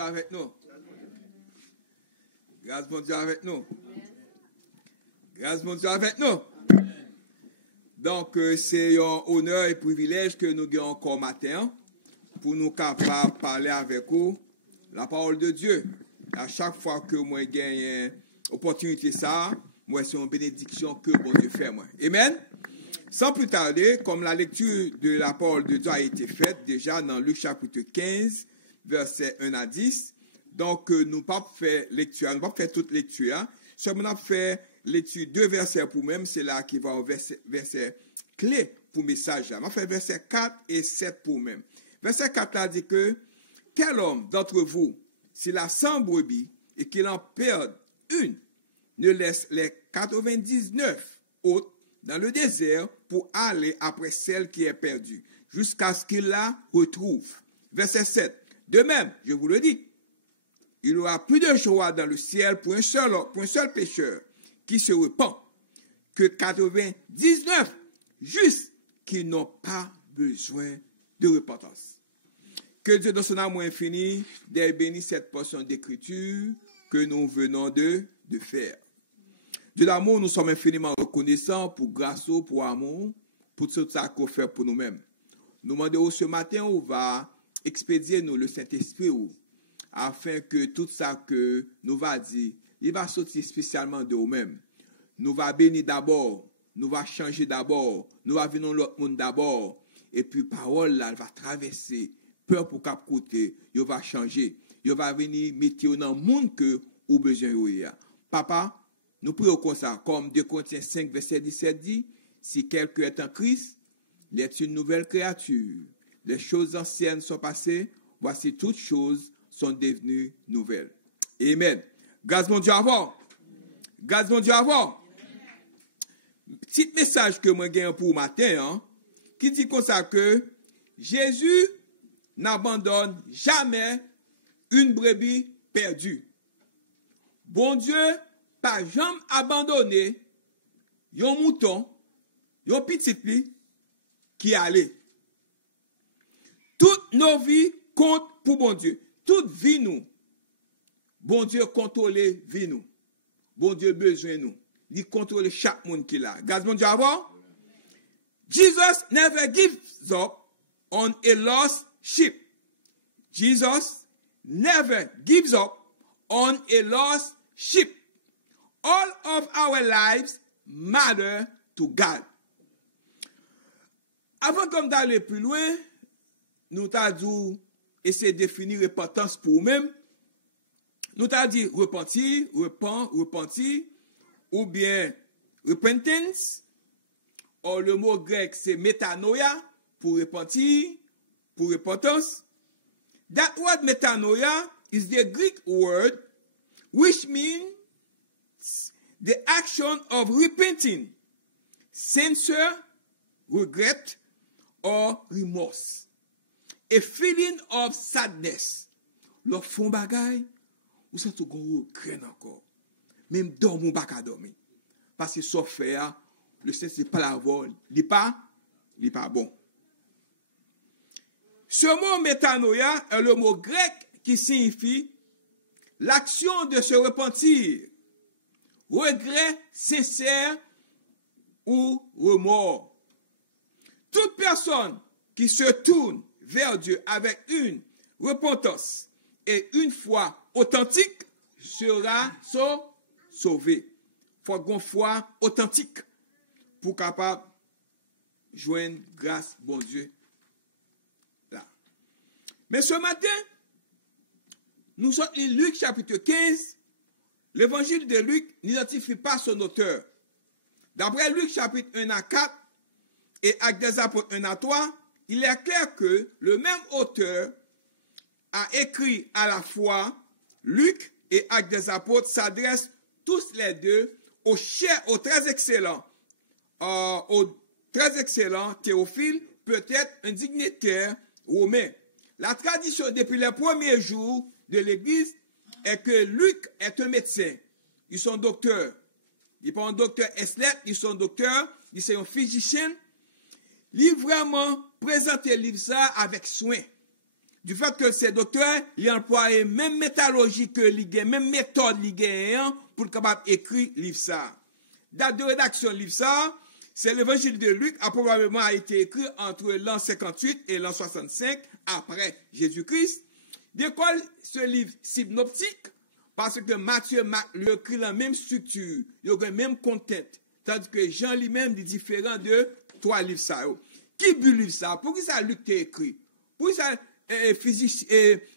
Dieu avec nous. Grâce bon Dieu avec nous. Grâce bon Dieu avec nous. Donc, c'est un honneur et privilège que nous avons encore matin pour nous capables de parler avec vous la parole de Dieu. À chaque fois que moi gagne opportunité ça, moi c'est une bénédiction que bon Dieu fait moi. Amen. Sans plus tarder, comme la lecture de la parole de Dieu a été faite déjà dans Luc chapitre 15, versets 1 à 10. Donc, nous ne pas faire lecture, nous pas faire toute lecture. Seulement, fait lecture 2 versets pour même, c'est là qui va au verset clé pour message. On fait verset 4 et 7 pour même. Verset 4 là dit que, quel homme d'entre vous, s'il a 100 brebis et qu'il en perde une, ne laisse les 99 autres dans le désert pour aller après celle qui est perdue, jusqu'à ce qu'il la retrouve. Verset 7. De même, je vous le dis, il y aura plus de joie dans le ciel pour un seul pécheur qui se repent que 99 justes qui n'ont pas besoin de repentance. Que Dieu dans son amour infini bénisse cette portion d'écriture que nous venons de faire. Dieu d'amour, nous sommes infiniment reconnaissants pour grâce, pour amour, pour tout ça qu'on fait pour nous-mêmes. Nous demandons ce matin, on va expédier nous le Saint-Esprit afin que tout ça que nous va dire, il va sortir spécialement de nous-mêmes. Nous va bénir d'abord, nous va changer d'abord, nous va venir dans l'autre monde d'abord, et puis parole là, elle va traverser, peur pour cap côté, il va changer, il va venir mettre dans le monde que ou besoin de. Papa, nous prions comme ça, comme 2 Corinthiens 5, verset 17 dit, si quelqu'un est en Christ, il est une nouvelle créature. Les choses anciennes sont passées, voici toutes choses sont devenues nouvelles. Amen. Grâce mon Dieu à vous. Grâce mon Dieu à vous. Petit message que moi gagne pour matin, qui dit comme ça que Jésus n'abandonne jamais une brebis perdue. Bon Dieu, pas jamais abandonné un mouton, un petit li qui allait. Toutes nos vies comptent pour bon Dieu. Toute vie nous, bon Dieu contrôle vie nous. Bon Dieu besoin nous. Il contrôle chaque monde qui l'a. Grâce bon Dieu avant. Jesus never gives up on a lost sheep. Jesus never gives up on a lost sheep. All of our lives matter to God. Avant comme d'aller plus loin, nous t'a dit essayer de définir repentance pour nous-mêmes. Nous t'a dit repentir, repentir, ou bien repentance, ou le mot grec c'est metanoia pour repentir, pour repentance. That word metanoia is the Greek word which means the action of repenting, sincere regret or remorse. A feeling of sadness. Leur fond bagay, ou sent tout gon regret encore. Même dormir pas ka dormir. Parce que ça fait le sens c'est pas la voix, il pas bon. Ce mot metanoia est le mot grec qui signifie l'action de se repentir, regret sincère ou remords. Toute personne qui se tourne vers Dieu avec une repentance et une foi authentique sera sauvé. Il faut une foi authentique pour capable joindre grâce bon Dieu là. Mais ce matin, nous sommes en Luc chapitre 15. L'évangile de Luc n'identifie pas son auteur. D'après Luc chapitre 1 à 4 et Actes des Apôtres 1 à 3, il est clair que le même auteur a écrit à la fois Luc et Actes des Apôtres s'adressent tous les deux au très excellent Théophile, peut-être un dignitaire romain. La tradition depuis les premiers jours de l'Église est que Luc est un médecin. Ils sont docteurs. Ils ne sont pas un docteur Eslet, ils sont docteurs, ils sont un physicien. Il vraiment présenté le livre ça avec soin. du fait que ces docteurs, ils emploient même métallurgie que les même méthode les pour être capable d'écrire livre ça. Date de rédaction livre ça, c'est l'évangile de Luc a probablement été écrit entre l'an 58 et l'an 65 après Jésus-Christ. De quoi ce livre synoptique? Parce que Matthieu, Marc, lui écrit la même structure, il a le même content, tandis que Jean lui-même est différent de trois livres ça. Qui bu livre ça? Pourquoi ça Luc t'a écrit? Pourquoi ça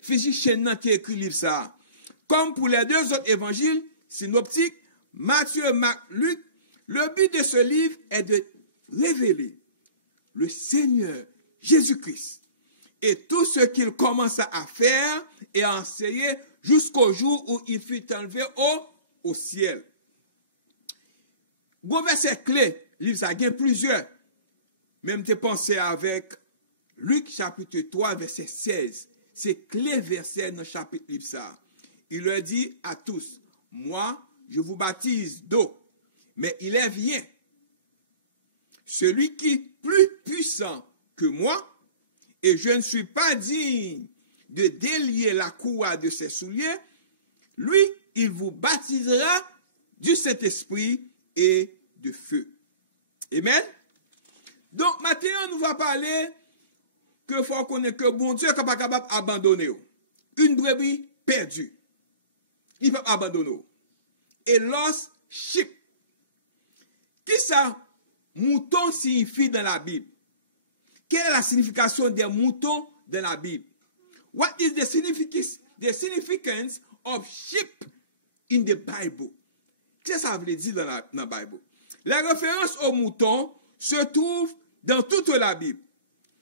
physicien n'a écrit livre ça? Comme pour les deux autres évangiles synoptiques, Matthieu, Marc, Luc, le but de ce livre est de révéler le Seigneur Jésus-Christ et tout ce qu'il commença à faire et à enseigner jusqu'au jour où il fut enlevé au ciel. Bon verset clé, livre ça gagne plusieurs. Même te pensé avec Luc chapitre 3 verset 16. C'est clé verset dans le chapitre livre ça. Il leur dit à tous, moi je vous baptise d'eau, mais il est vient, celui qui est plus puissant que moi, et je ne suis pas digne de délier la courroie de ses souliers, lui, il vous baptisera du Saint-Esprit et de feu. Amen. Donc, maintenant, nous va parler que faut connaître que bon Dieu n'est pas capable d'abandonner. Une brebis perdue. Il peut abandonner. Et lost sheep. Qui ça mouton signifie dans la Bible? Quelle est la signification des moutons dans la Bible? What is the significance of sheep in the Bible? Qu'est-ce que ça veut dire dans la Bible? Les références aux moutons se trouvent dans toute la Bible.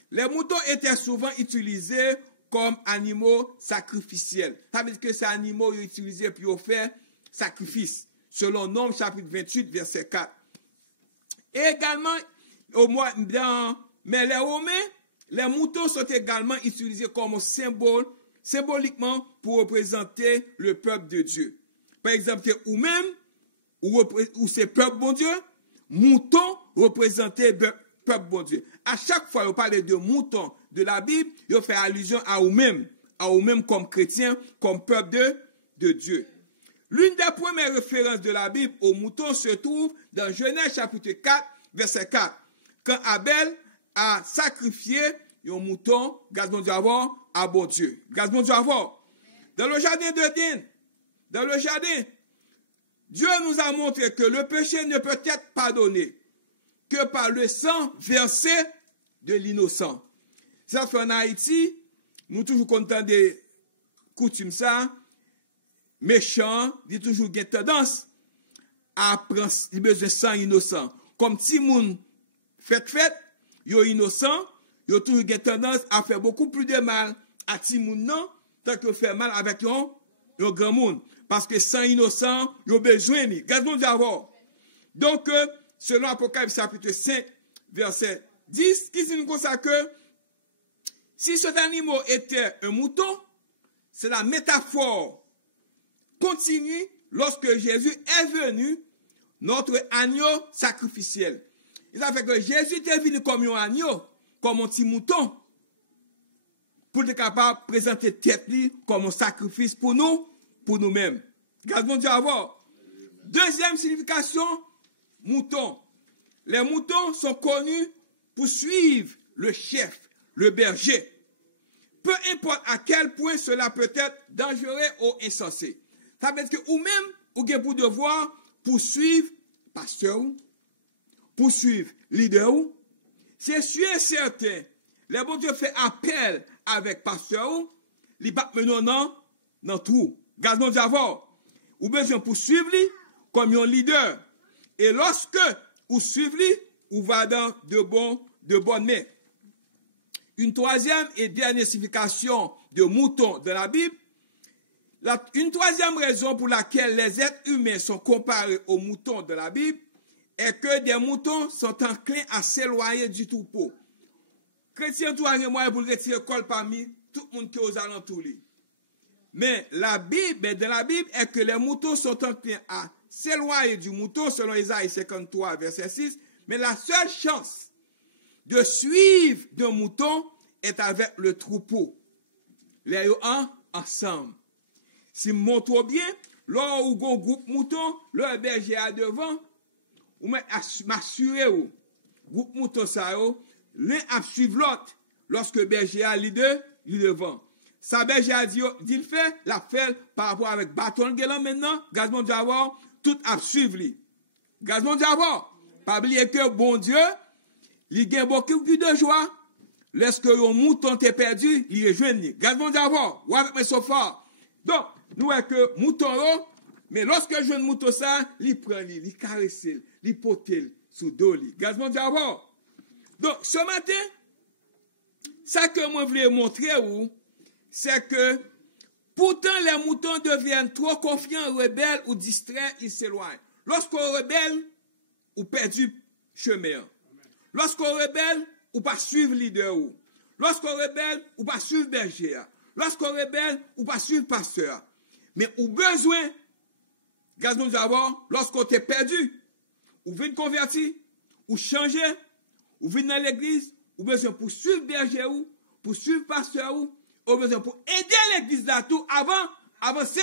Les moutons étaient souvent utilisés comme animaux sacrificiels. Ça veut dire que ces animaux sont utilisés pour faire sacrifice, selon Nombre chapitre 28, verset 4. Et également, mais les Romains, les moutons sont également utilisés comme symbole, symboliquement pour représenter le peuple de Dieu. Par exemple, ou même, ou c'est peuple bon Dieu, mouton représentait peuple bon Dieu. À chaque fois, on parle de moutons de la Bible, il fait allusion à vous-même comme chrétiens, comme peuple de Dieu. L'une des premières références de la Bible aux moutons se trouve dans Genèse chapitre 4, verset 4. Quand Abel a sacrifié un mouton, grâce bon Dieu à bon Dieu. Grâce bon Dieu dans le jardin d'Éden, Dieu nous a montré que le péché ne peut être pardonné que par le sang versé de l'innocent. Ça fait en Haïti, nous toujours contents des coutumes ça, méchants, dit toujours une tendance à prendre besoin de sang innocent. Comme si moun fait, yo innocent, yo toujours une tendance à faire beaucoup plus de mal à ti moun non, tant que faire mal avec yon grand monde. Parce que sang innocent, yo besoin ni. Gardons d'abord. Donc, selon Apocalypse chapitre 5, verset 10, qui dit comme ça que si cet animal était un mouton, c'est la métaphore continue lorsque Jésus est venu, notre agneau sacrificiel. Ça fait que Jésus est venu comme un agneau, comme un petit mouton, pour être capable de présenter tête comme un sacrifice pour nous-mêmes. Gardons Dieu avoir. Deuxième signification, mouton. Les moutons sont connus pour suivre le chef, le berger. Peu importe à quel point cela peut être dangereux ou insensé. Ça veut dire que ou même, ou avez pour devoir poursuivre pasteur, poursuivre leader. C'est sûr et certain, les bon Dieu fait appel avec pasteur, il va mener dans tout. Gardons d'abord. Ou besoin poursuivre lui comme un leader. Et lorsque vous suivez, vous va dans de bonnes mains. Une troisième et dernière signification de mouton de la Bible, une troisième raison pour laquelle les êtres humains sont comparés aux moutons de la Bible est que des moutons sont enclins à s'éloigner du troupeau. Chrétiens, tout un moyen pour retirer le col parmi tout le monde qui est aux alentours. Mais la Bible, dans la Bible, est que les moutons sont enclins à s'éloigner du mouton, selon Isaïe 53, verset 6. Mais la seule chance de suivre d'un mouton est avec le troupeau. les ensemble. Si montre bien, là où un groupe mouton, le berger à devant, ou m'assurer ou groupe mouton ça l'un a suivre l'autre lorsque le berger a devant. Sa berger a dit il fait la fait par rapport avec bâton gelan maintenant, gazmon d'avoir tout a suivre lui. Gazmon d'avoir pas oublier que bon Dieu, il gagne beaucoup de joie. Lorsque un mouton t'est perdu, il rejoint lui. Gazmon d'avoir ou avec mes sofas. Donc, nous voyons que mouton mais lorsque je ne mouton ça, il prend il caresse, il pote sous dos lui. Gazmon d'avoir. Donc, ce matin, ça que moi voulais montrer c'est que pourtant les moutons deviennent trop confiants, rebelles ou distraits, ils s'éloignent. Lorsqu'on rebelle, ou perdu chemin. Lorsqu'on rebelle, ou pas suivre leader. Lorsqu'on rebelle, ou pas suivre berger. Lorsqu'on rebelle, ou pas suivre pasteur. Mais ou besoin, gazon d'abord, lorsqu'on t'est perdu, ou vient convertir, ou changer, ou vient dans l'église, ou besoin pour suivre berger ou, pour suivre pasteur ou besoin pour aider l'église là tout avant avancer.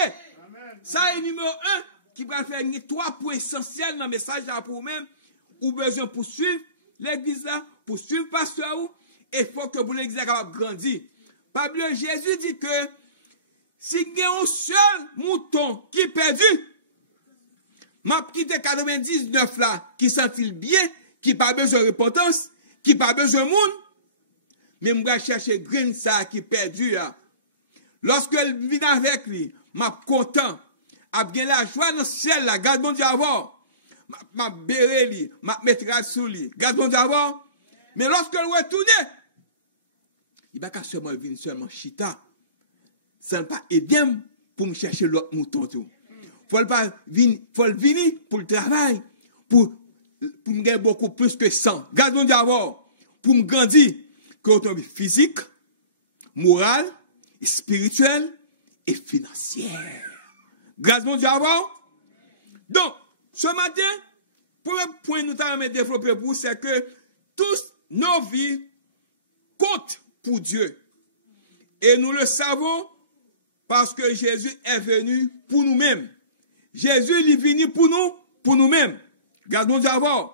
Ça est numéro 1 qui va faire 3 points essentiels dans le message là pour vous-même. Ou besoin pour suivre l'église là, pour suivre pasteur ou, et il faut que vous l'église là capable grandir. Pablo Jésus dit que si il y a un seul mouton qui est perdu, m'a quitté 99 là qui sent-il bien, qui pas besoin de repentance, qui pas besoin de monde. Mais je vais chercher grain ça qui est perdu. Lorsque elle vient avec lui, je suis content. Je bien la joie dans le ciel, là. Garde mon Dieu avant. Je bérer lui, je mettre sous lui. Garde mon Dieu avant. Mais lorsque elle retourne, il va pas seulement venir seulement chita. Ça ne pas aider pour me chercher l'autre mouton. Faut pas venir pour le travail, pour me gagner beaucoup plus que 100. Garde mon Dieu avant. Pour me grandir. Autonomie physique, morale, spirituelle et financière. Grâce mon Dieu avant. Donc, ce matin, premier point que nous avons développé pour vous, c'est que tous nos vies comptent pour Dieu. Et nous le savons parce que Jésus est venu pour nous-mêmes. Jésus est venu pour nous-mêmes. Grâce mon Dieu avant.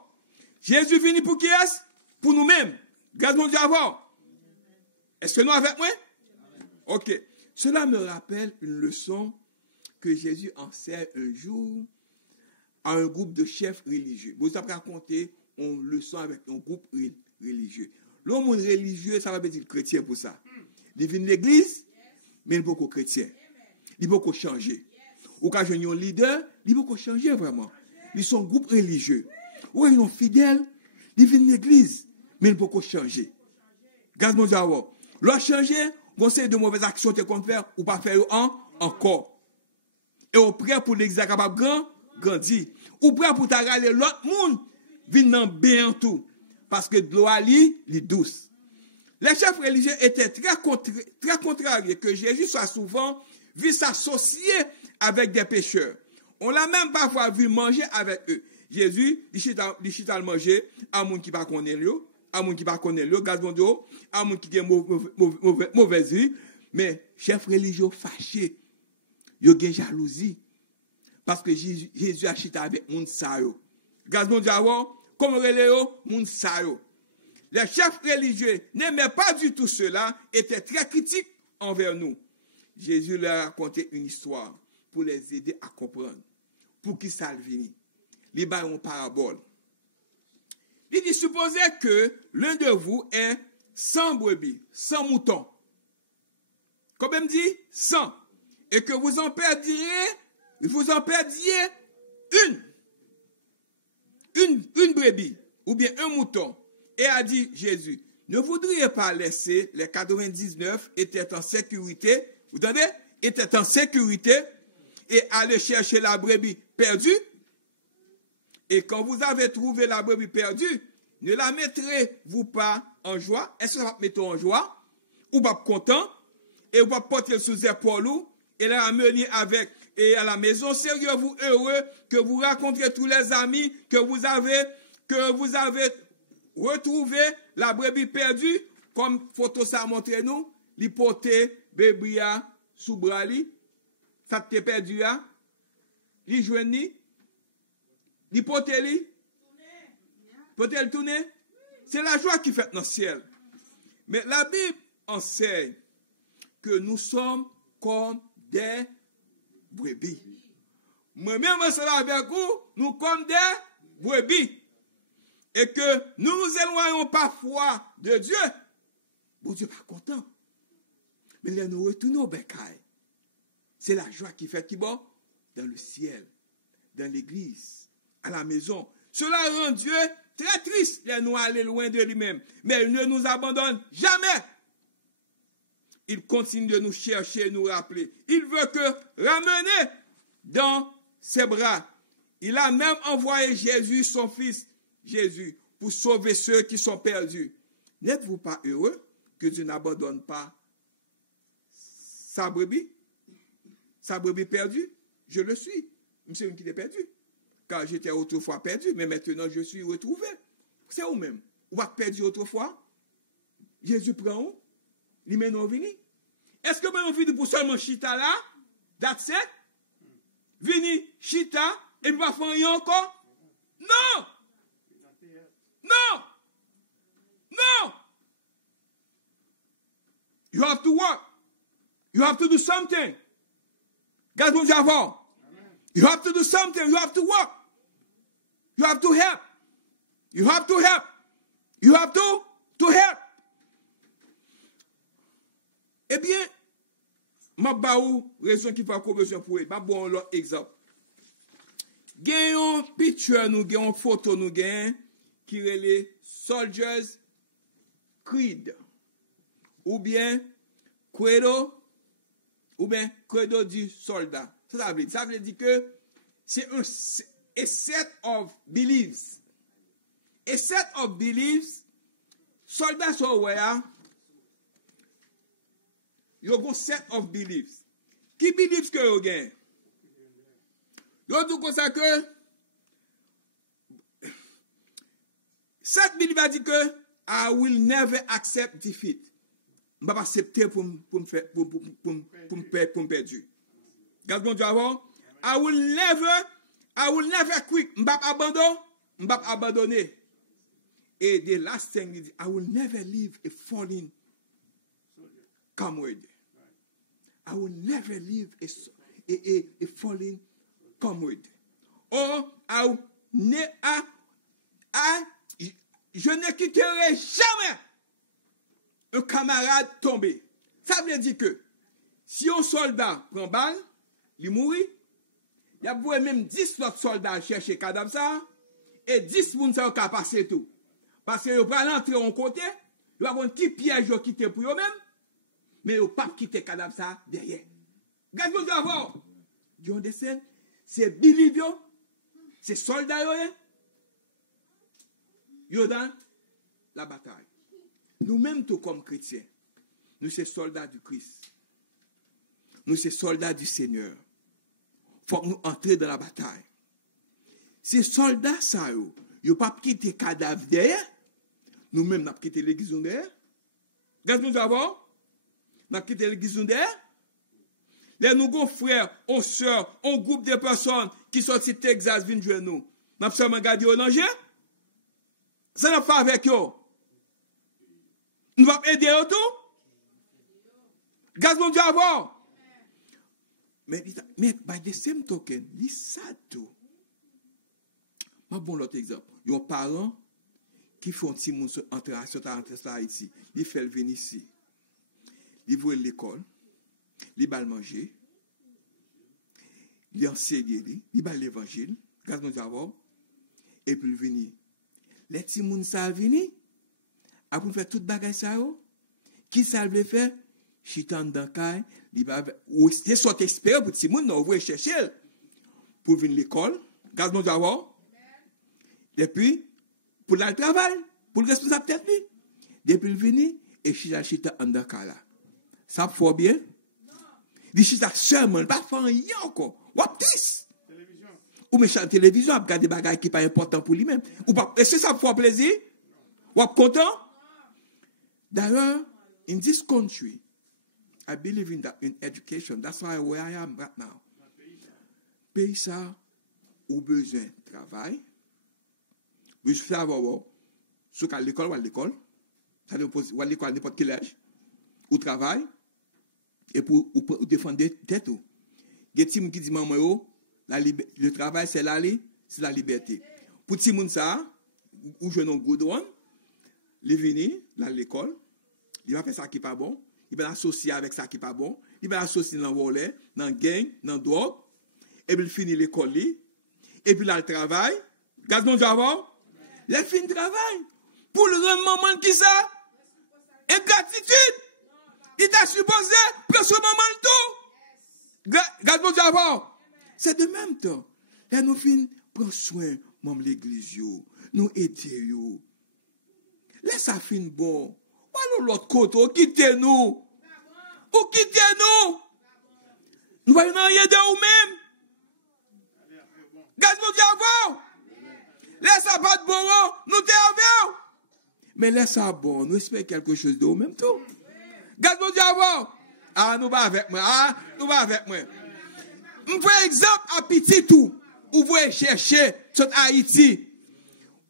Jésus est venu pour qui est-ce? Pour nous-mêmes. Grâce mon Dieu avant. Est-ce que nous avec moi? Ok. Cela me rappelle une leçon que Jésus enseigne un jour à un groupe de chefs religieux. Vous avez raconté une leçon avec un groupe religieux. L'homme religieux, ça va dire chrétien pour ça. Il vient de l'église, mais il n'est pas chrétien. Il ne peut pas changer. Ou quand je suis un leader, il ne peut pas changer vraiment. Ils sont un groupe religieux. Ou ils sont fidèles, ils viennent de l'église, mais il ne peut pas changer. Gaz mon Dieu, leur changer, vous savez de mauvaises actions que vous faire ou pas faire encore. Et au prêt pour l'église capable grandir. Ou prêt pour t'arraler l'autre monde, venant bien tout. Parce que de l'eau est douce. Les chefs religieux étaient très contrariés que Jésus soit souvent vu s'associer avec des pécheurs. On l'a même parfois vu manger avec eux. Jésus, il chita manger à un monde qui va connaître lui. À moun qui pas connaît le gaz mondiaux, à moun qui a mauvaise vie, mais chef religieux fâché, yo gen jalousie parce que Jésus a chita avec moun sa yo. Gaz mondial comme relé yo moun sa yo. Les chefs religieux n'aimaient pas du tout cela, étaient très critiques envers nous. Jésus leur a raconté une histoire pour les aider à comprendre. Pour qui ça vini? Les ba une parabole. Il dit, supposez que l'un de vous ait 100 brebis, 100 moutons. Comme il me dit, 100. Et que vous en perdiez une brebis, ou bien un mouton. Et a dit Jésus, ne voudriez pas laisser les 99 étaient en sécurité, vous entendez? Étaient en sécurité, et aller chercher la brebis perdue. Et quand vous avez trouvé la brebis perdue, ne la mettrez-vous pas en joie? Est-ce que ça va mettre en joie? Ou pas content? Et vous va porter sous épaules et la amener avec et à la maison. Seriez-vous heureux que vous rencontrez tous les amis que vous avez retrouvé la brebis perdue? Comme photo ça montre nous, l'hypothèse bébria sous bras li, ça te perdu là, li joini, li pote li, pote le tourner. C'est la joie qui fait dans le ciel. Mais la Bible enseigne que nous sommes comme des brebis. Moi-même, ensemble avec vous, nous comme des brebis. Et que nous nous éloignons parfois de Dieu. Bon Dieu pas content. Mais là, nous retournons au bécail. C'est la joie qui fait qui bon? Dans le ciel, dans l'église, à la maison. Cela rend Dieu très triste de nous aller loin de lui-même. Mais il ne nous abandonne jamais. Il continue de nous chercher et nous rappeler. Il veut que ramener dans ses bras. Il a même envoyé Jésus, son fils, Jésus, pour sauver ceux qui sont perdus. N'êtes-vous pas heureux que Dieu n'abandonne pas sa brebis? Sa brebis perdue? Je le suis. C'est une qui est perdue. Car j'étais autrefois perdu, mais maintenant je suis retrouvé. C'est vous-même. Vous êtes perdu autrefois? Jésus prend où? Il mène au vini. Est-ce que vous venez pour seulement chita là? That's it? Vini, chita, et puis va faire rien encore? Non! Non! Non! You have to work. You have to do something. Regarde mon javon. You have to do something. You have to work. You have to help. You have to help. You have to help. Eh bien, ma baou raison qui fait conversion pour eux. Ma bon l'autre exemple. Gagnons picture nous, gagnons photo nous gagnons qui relève Soldiers Creed ou bien Credo du soldat. Ça veut dire que c'est un set of beliefs. A set of beliefs, soldats sont where you go set of beliefs. Qui beliefs que vous gagnez? Vous dites comme ça que cette belief a dit que I will never accept defeat. Je ne vais pas accepter pour me perdre. Regarde mon Dieu avant. I will never quit. Je ne vais pas abandonner. Et the last thing is, I will never leave a fallen comrade. I will never leave a fallen comrade. Or, je ne quitterai jamais un camarade tombé. Ça veut dire que si un soldat prend balle, il mourit, il y a même 10 autres soldats chercher cadavre ça, et 10 moun ça va passer tout. Parce que vous va l'entrer en côté, vous avez un petit piège qui quitte pour eux-mêmes, mais vous pas quitter cadavre ça derrière. Regardez-vous d'abord. Dieu descend, c'est Bilibio, c'est soldats yo dans la bataille. Nous-mêmes, tout comme chrétiens, nous sommes soldats du Christ. Nous sommes soldats du Seigneur. Il faut que nous entrions dans la bataille. Ces soldats, ça, ils n'ont pas quitté cadavre derrière. Nous-mêmes, nous avons quitté l'église derrière. Regardez-nous d'abord. Nous avons quitté l'église derrière. Les nouveaux frères, nos sœurs, un groupe de personnes qui sont de Texas viennent jouer nous. Nous avons seulement gardé au danger. Ça n'a pas avec eux. Nous allons aider eux tout. Gaz mon Dieu avant. Mais by the same token, this sad too. Ma bon l'autre exemple. Il y a un parent qui font petit monde entrer à Haïti. Il fait venir ici. Il va à l'école. Il va manger. Il enseigne. Il va l'évangile. Gaz mon Dieu avant. Et puis il vient. Les petits moun ça vini après faire toute bagage ça qui ça veut faire chitan dans caille il va c'est soit espérer pour petit moun on va chercher pour venir l'école gaz mon d'avoir et puis pour le travail pour le responsable tête lui depuis il venir et chita en dans caille là ça faut bien dit chita seulement pas faire rien encore what this ou méchant télévision, à regarder des bagages qui sont pas importants pour lui-même. Est-ce que ça me fait plaisir? Ou content? D'ailleurs, in this country, I believe in education. That's why where I am right now. Pays ça, ou besoin de travail. Je fais avoir, soit à l'école ou à l'école. Ça veut dire, ou à l'école à n'importe quel âge. Ou travail. Et pour défendre tête. Il y a des gens qui disent, maman, le travail, c'est la liberté. Pour les gens ça, ou je n'ai good one, il vient à l'école, il va faire ça qui n'est pas bon, il va associer avec ça qui n'est pas bon, il va associer dans le volet, dans le gang, dans le drogue, et puis il finit l'école, et puis là, le travail. Gaz mon Dieu, il finit le travail. Pour le rendre maman qui ça? Ingratitude. Il t'a supposé prendre ce moment le tout. Gaz mon Dieu, c'est de même temps. Là, nous finissons prendre soin de l'église, nous aider. Laisse ça finir bon. Ou l'autre côté, quittez-nous. Ou quittez-nous. Nous voyons rien de nous-mêmes. Gaz mon Dieu, laisse ça pas de bon, nous t'avons. Mais laisse ça bon, nous espérons quelque chose de nous-mêmes tout. Gaz mon Dieu, ah, nous va avec moi. Ah, nous va avec moi. Par exemple, à petit tout, vous voulez chercher sur Haïti.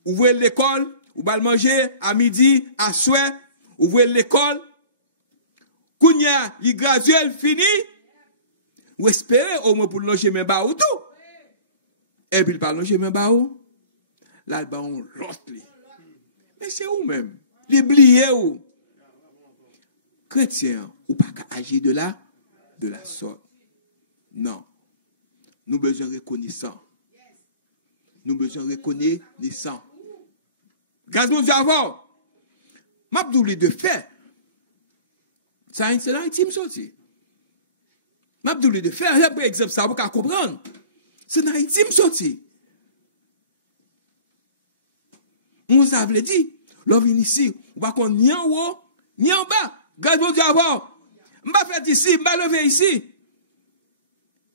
Vous voulez l'école, vous allez manger à midi, à soir, vous voulez l'école. Kounya, il graduel fini. Vous espérez au moins pour le loger même bas ou tout. Et puis il parle loger même bas ou. Là, il on l'autre. Mais c'est où même? L'oublier où? Chrétien, ou pas qu'à agir de la sorte. Non. Nous besoin reconnaissant. Nous besoin reconnaissant. Gaz mon Dieu avant. M'abdouli de fait. Ça, c'est là, il me sorti. M'abdouli de fait. Par exemple, ça, vous pouvez comprendre. C'est dans Haïti, me sorti. On s'avait dit, l'on vient ici, on va qu'on ni en haut, ni en bas. Gaz mon Dieu avant. Je vais faire ici, je vais lever ici.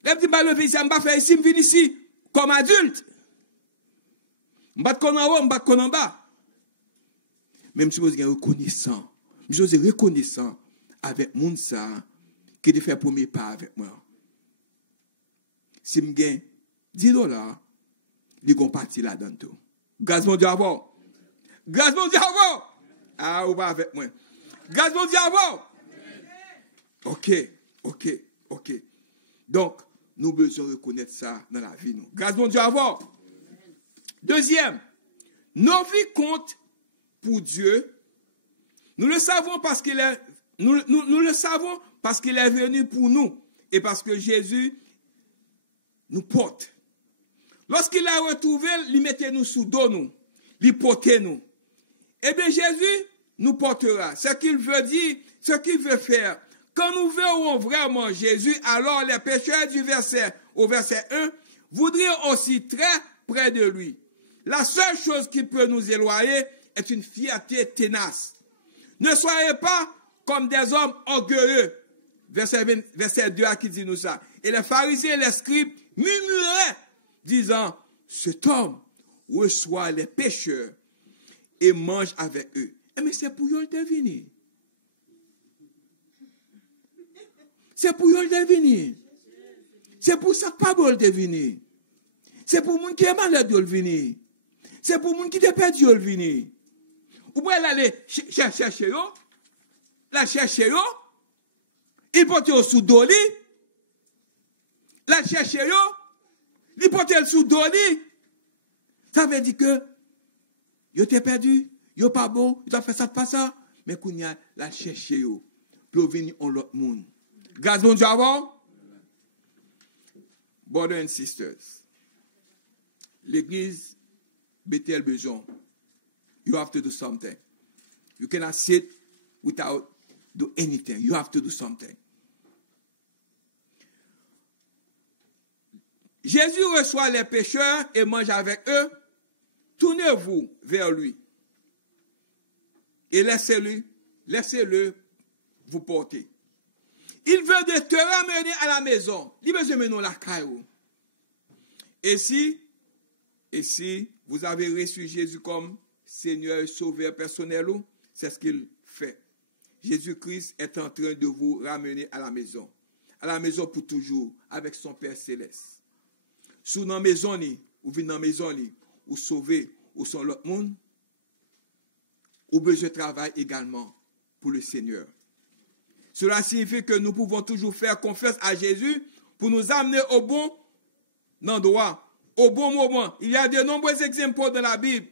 Les petits balles lever ici, je vais faire ici, je viens ici, comme adulte. Je vais en haut, je vais en bas. Même si vous êtes reconnaissant, je suis reconnaissant avec mon ça, qui te fait premier pas avec moi. Si je gagne $10, ils vont partir là-dedans tout. Gaz mon Dieu avant. Gaz mon Dieu avant. Ah, ou pas avec moi. Gaz mon Dieu avant. Ok. Donc, nous besoin reconnaître ça dans la vie. Grâce mon Dieu avant. Deuxième, nos vies comptent pour Dieu. Nous le savons parce qu'il est, nous le savons parce qu'il est venu pour nous et parce que Jésus nous porte. Lorsqu'il a retrouvé, il mettait nous sous dos nous, il portait nous. Eh bien Jésus nous portera. Ce qu'il veut dire, ce qu'il veut faire. Quand nous verrons vraiment Jésus, alors les pécheurs du verset au verset 1 voudront aussi très près de lui. La seule chose qui peut nous éloigner est une fierté ténace. Ne soyez pas comme des hommes orgueilleux. Verset 2 qui dit nous ça. Et les pharisiens et les scribes murmuraient, disant, cet homme reçoit les pécheurs et mange avec eux. Mais c'est pour eux le devenir. C'est pour eux le devenir. C'est pour ça que pas bon le devenir. C'est pour les gens qui est malade le venir. C'est pour les gens qui est perdu le venir. Ou bien aller chercher yo, la chercher yo, il porte au sous doli, la chercher yo, il porte le sous doli. Ça veut dire que yo t'es perdu, yo pas bon, tu as fait ça pas ça, mais qu'on y a la chercher yo, pour venir en l'autre monde. Grâce mon Dieu avant. Brothers and sisters, l'église Bethel besoin. You have to do something. You cannot sit without do anything. You have to do something. Jésus reçoit les pécheurs et mange avec eux. Tournez-vous vers lui. Et laissez-le vous porter. Il veut de te ramener à la maison. Il veut te mener la caillou. Et si vous avez reçu Jésus comme Seigneur et Sauveur personnel, c'est ce qu'il fait. Jésus-Christ est en train de vous ramener à la maison pour toujours, avec son Père Céleste. Sous dans la maison, ou venez dans la maison, ou sauver, ou son l'autre monde, ou besoin de travail également pour le Seigneur. Cela signifie que nous pouvons toujours faire confiance à Jésus pour nous amener au bon endroit, au bon moment. Il y a de nombreux exemples dans la Bible.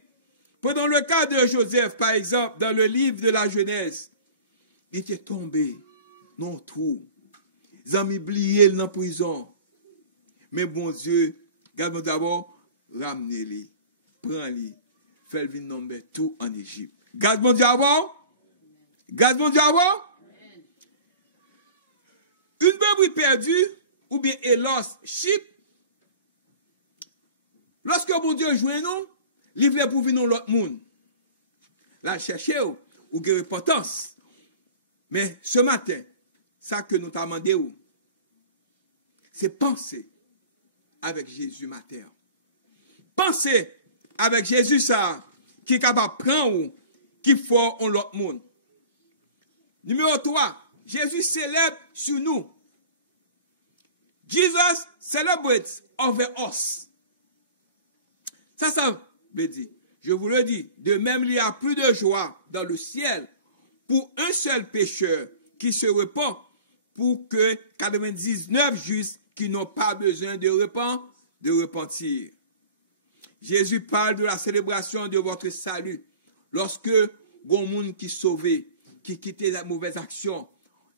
Prenons le cas de Joseph, par exemple, dans le livre de la Genèse. Il était tombé dans le trou. Ils ont oublié dans la prison. Mais bon Dieu, garde d'abord, ramenez-les, prends-les, faites-le nommer tout en Égypte. Garde mon Dieu d'abord. Garde mon Dieu d'abord. Une brebis perdue, ou bien a lost sheep, lorsque bon Dieu joue nous, il voulait pour venir l'autre monde. Là, chercher ou de repentance. Mais ce matin, ça que nous t'avons demandé, c'est penser avec Jésus matin. Penser avec Jésus ça, qui est capable de prendre qui faut en l'autre monde. Numéro 3, Jésus célèbre sur nous. Jesus celebrates over us. Ça veut dire, je vous le dis, de même il y a plus de joie dans le ciel pour un seul pécheur qui se repent, pour que 99 justes qui n'ont pas besoin de repentir. Jésus parle de la célébration de votre salut. Lorsque bon monde qui sauvé, qui quitte la mauvaise action,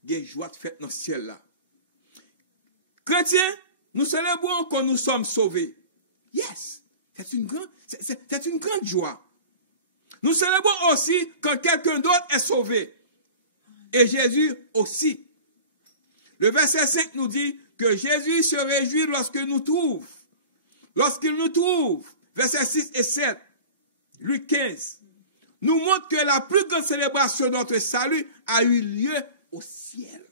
il y a joie de fête dans le ciel là. Chrétiens, nous célébrons quand nous sommes sauvés. Yes, c'est une grande joie. Nous célébrons aussi quand quelqu'un d'autre est sauvé. Et Jésus aussi. Le verset 5 nous dit que Jésus se réjouit lorsqu'il nous trouve. Lorsqu'il nous trouve. Versets 6 et 7. Luc 15. Nous montre que la plus grande célébration de notre salut a eu lieu au ciel.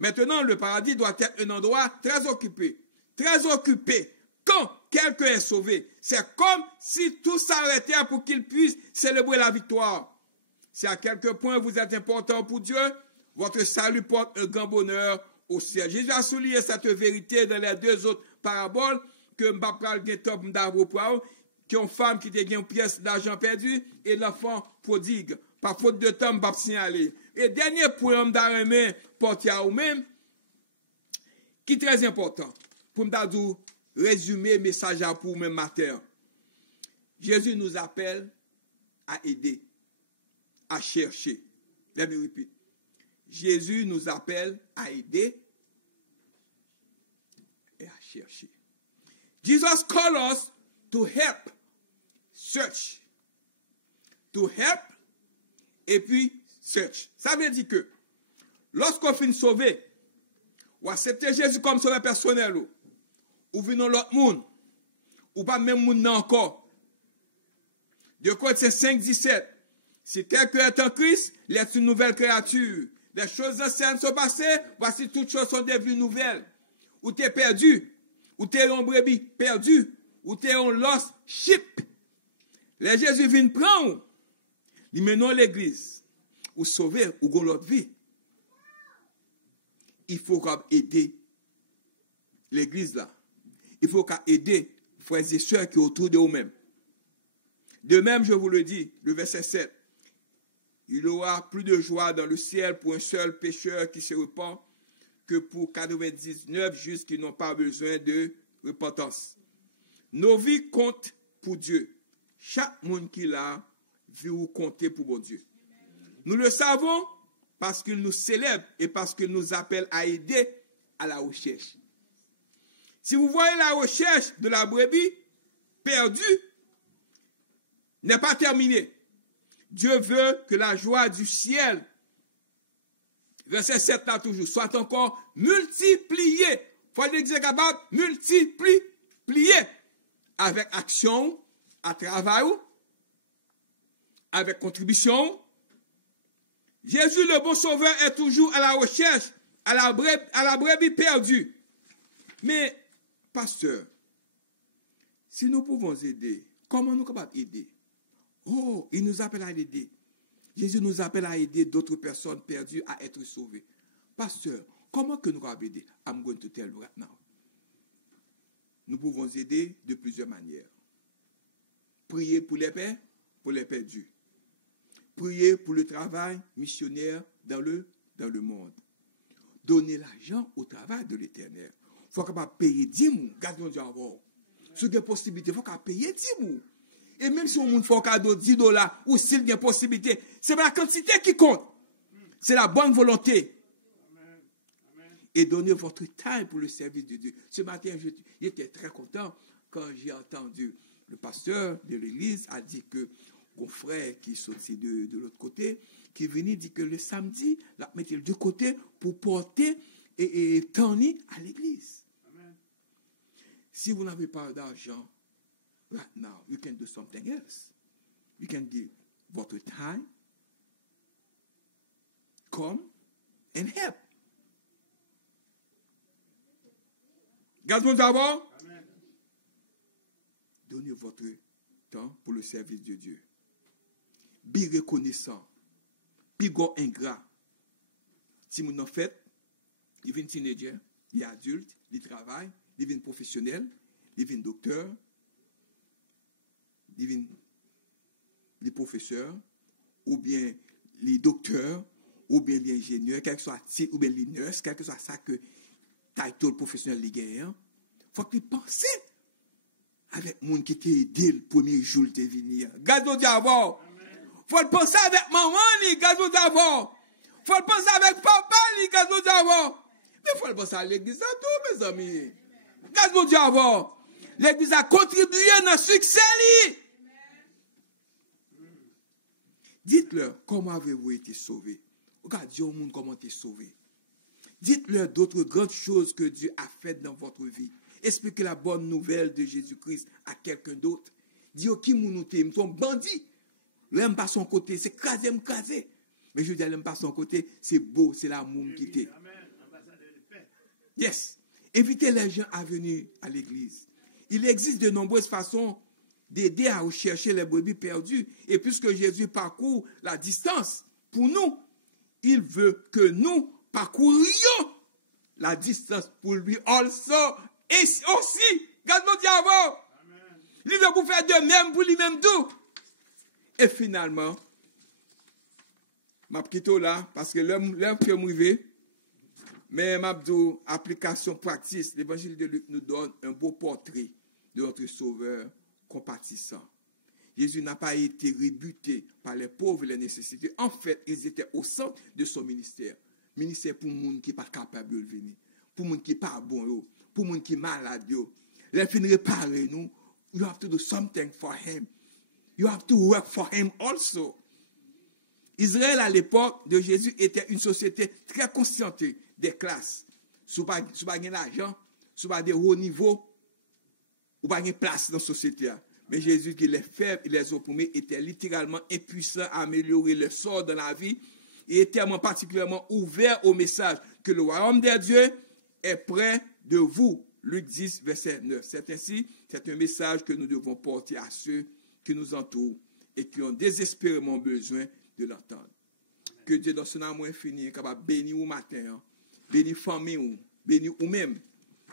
Maintenant, le paradis doit être un endroit très occupé. Très occupé. Quand quelqu'un est sauvé, c'est comme si tout s'arrêtait pour qu'il puisse célébrer la victoire. Si à quelque point vous êtes important pour Dieu, votre salut porte un grand bonheur au ciel. Jésus a souligné cette vérité dans les deux autres paraboles que Mbapral Gentop Mdavopao, qui ont une femme qui a une pièce d'argent perdu et l'enfant prodigue. Par faute de temps, Mbap signalé. Et dernier point, Mdareme porté à vous-même, qui est très important, pour Mdadou résumer le message à pour même matin. Jésus nous appelle à aider, à chercher. Let me repeat. Jésus nous appelle à aider et à chercher. Jesus calls us to help, search. To help et puis search. Ça veut dire que lorsqu'on finit sauver, ou accepter Jésus comme sauveur personnel, ou venons l'autre monde, ou pas même monde encore. De Corinthiens 5, 17. Si quelqu'un est en Christ, il est une nouvelle créature. Les choses anciennes sont passées, voici toutes choses sont devenues nouvelles. Ou tu es perdu, ou tu es un brebis perdu, ou tu es un lost sheep. Les Jésus vient prendre, ils mènent l'église, ou sauver, ou gon l'autre vie. Il faut aider l'église là. Il faut aider frères et sœurs qui sont autour de vous-mêmes. De même, je vous le dis, le verset 7. Il y aura plus de joie dans le ciel pour un seul pécheur qui se repent que pour 99 justes qui n'ont pas besoin de repentance. Nos vies comptent pour Dieu. Chaque monde qui l'a vu ou compter pour bon Dieu. Nous le savons parce qu'il nous célèbre et parce qu'il nous appelle à aider à la recherche. Si vous voyez la recherche de la brebis perdue, n'est pas terminée. Dieu veut que la joie du ciel, verset 7 là toujours, soit encore multipliée. Il faut être capable de multiplier avec action, à travail, avec contribution. Jésus, le bon sauveur, est toujours à la recherche, à la brebis perdue. Mais, pasteur, si nous pouvons aider, comment nous sommes capables d'aider? Oh, il nous appelle à l'aider. Jésus nous appelle à aider d'autres personnes perdues à être sauvées. Pasteur, comment que nous pouvons aider? I'm going to tell you right now. Nous pouvons aider de plusieurs manières. Prier pour les perdus. Prier pour le travail missionnaire dans le monde. Donner l'argent au travail de l'Éternel. Il faut qu'on paye 10 mous. Gardons Dieu avoir. Si il y a possibilité, il faut qu'on paye 10 mous. Et même si on fait un cadeau de $10, ou s'il y a possibilité, ce n'est pas la quantité qui compte. C'est la bonne volonté. Et donner votre temps pour le service de Dieu. Ce matin, j'étais très content quand j'ai entendu le pasteur de l'église a dit que mon frère qui sortit de l'autre côté, qui venait dit que le samedi, la mettre de côté pour porter et tenir à l'église. Si vous n'avez pas d'argent, right now, you can do something else. You can give votre time, come and help. Gardons d'abord. Donnez votre temps pour le service de Dieu. Be reconnaissant. Pigo ingrat. Si vous en faites, il vient teenager, il est adulte, il travaille, il vient professionnel, il vient docteur, il vient les professeurs, ou bien les docteurs, ou bien les ingénieurs, quel que soit le titre, ou bien les nurses, quel que soit ça que title professionnel les gagnants. Il faut qu'ils pensent avec les gens qui t'ont aidé le premier jour de venir. Gardons d'abord. Il faut le penser avec maman, gardons d'abord. Il faut le penser avec papa, gardons d'abord. Mais il faut le penser à l'église à tout, mes amis. Gardons d'abord. L'église a contribué à notre succès. Dites-leur, comment avez-vous été sauvés? Regardez au monde comment tu es sauvé. Dites-leur d'autres grandes choses que Dieu a faites dans votre vie. Expliquez la bonne nouvelle de Jésus-Christ à quelqu'un d'autre. Dites qui nous t'aime, son bandit. L'aime pas son côté, c'est crasé, crasé. Mais je dis, l'aime pas son côté, c'est beau, c'est l'amour qui t'aime. Yes. Invitez les gens à venir à l'église. Il existe de nombreuses façons d'aider à rechercher les brebis perdues. Et puisque Jésus parcourt la distance pour nous, il veut que nous parcourions la distance pour lui also. Et aussi, gardons Dieu avant. Il veut vous faire de même pour lui-même tout. Et finalement, ma petite là, parce que l'homme peut m'arriver, mais ma application pratique, l'évangile de Luc nous donne un beau portrait de notre sauveur compatissant. Jésus n'a pas été rebuté par les pauvres et les nécessités. En fait, ils étaient au centre de son ministère. Ministère pour les gens qui ne sont pas capables de venir, pour les gens qui ne sont pas bons, pour les gens qui sont malades. Les fins réparer nous, you have to do something for him. You have to work for him also. Israël, à l'époque de Jésus, était une société très consciente des classes. Si vous n'avez pas l'argent, si vous n'avez pas de haut niveau, vous n'avez pas de place dans la société. Mais Jésus, qui les faibles et les opprimés, était littéralement impuissant à améliorer le sort de la vie et était particulièrement ouvert au message que le royaume de Dieu est près de vous. Luc 10, verset 9. C'est ainsi, c'est un message que nous devons porter à ceux qui nous entourent et qui ont désespérément besoin de l'entendre. Que Dieu, dans son amour infini, est capable de bénir au matin, bénir famille, bénir vous-même.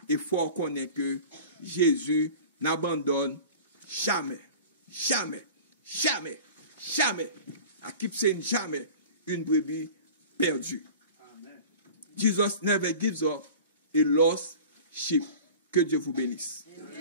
Et faut reconnaître que Jésus n'abandonne jamais, jamais, jamais, jamais, à qui c'est jamais une brebis perdue. Amen. Jesus never gives up a lost sheep. Que Dieu vous bénisse. Amen.